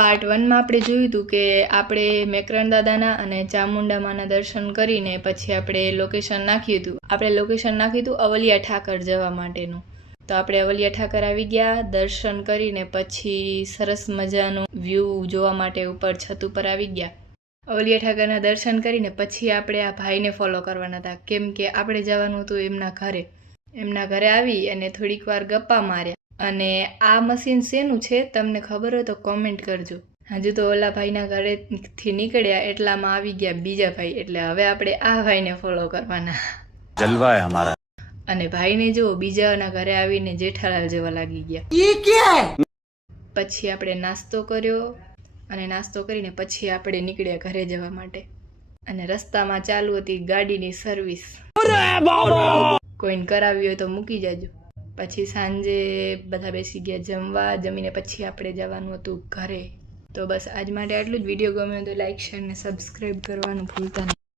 Part 1 માં આપણે જોયું હતું કે આપણે મેકરણ દાદાના અને ચામુંડામાના દર્શન કરીને પછી આપણે લોકેશન નાખ્યું હતું. આપણે લોકેશન નાખ્યું હતું અવલિયા ઠાકર જવા માટેનું. તો આપણે અવલિયા ઠાકર આવી ગયા, દર્શન કરીને પછી સરસ મજાનું વ્યૂ જોવા માટે ઉપર છત ઉપર આવી ગયા. અવલિયા ઠાકરના દર્શન કરીને પછી આપણે આ ભાઈને ફોલો કરવાના હતા, કેમ કે આપણે જવાનું હતું એમના ઘરે. એમના ઘરે આવી અને થોડીક વાર ગપ્પા માર્યા. અને આ મશીન શેનું છે તમને ખબર હોય તો કોમેન્ટ કરજો. હજુ તો ઓલા ભાઈના ઘરેથી નીકળ્યા એટલામાં આવી ગયા બીજા ભાઈ, એટલે હવે આપણે આ ભાઈને ફોલો કરવાના. જલવા હે હમારા. અને ભાઈને જો બીજાના ઘરે આવીને જેઠાલાલ જેવા લાગી ગયા. પછી આપણે નાસ્તો કર્યો અને નાસ્તો કરીને પછી આપણે નીકળ્યા ઘરે જવા માટે. અને રસ્તામાં ચાલુ હતી ગાડીની સર્વિસ. કોઈને કરાવી હોય તો મૂકી જાજો. પછી સાંજે બધા બેસી ગયા જમવા. જમીને પછી આપણે જવાનું હતું ઘરે. તો બસ આજ માટે આટલું જ. વિડીયો ગમ્યો તો લાઈક, શેર ને સબસ્ક્રાઈબ કરવાનું ભૂલતા નહીં.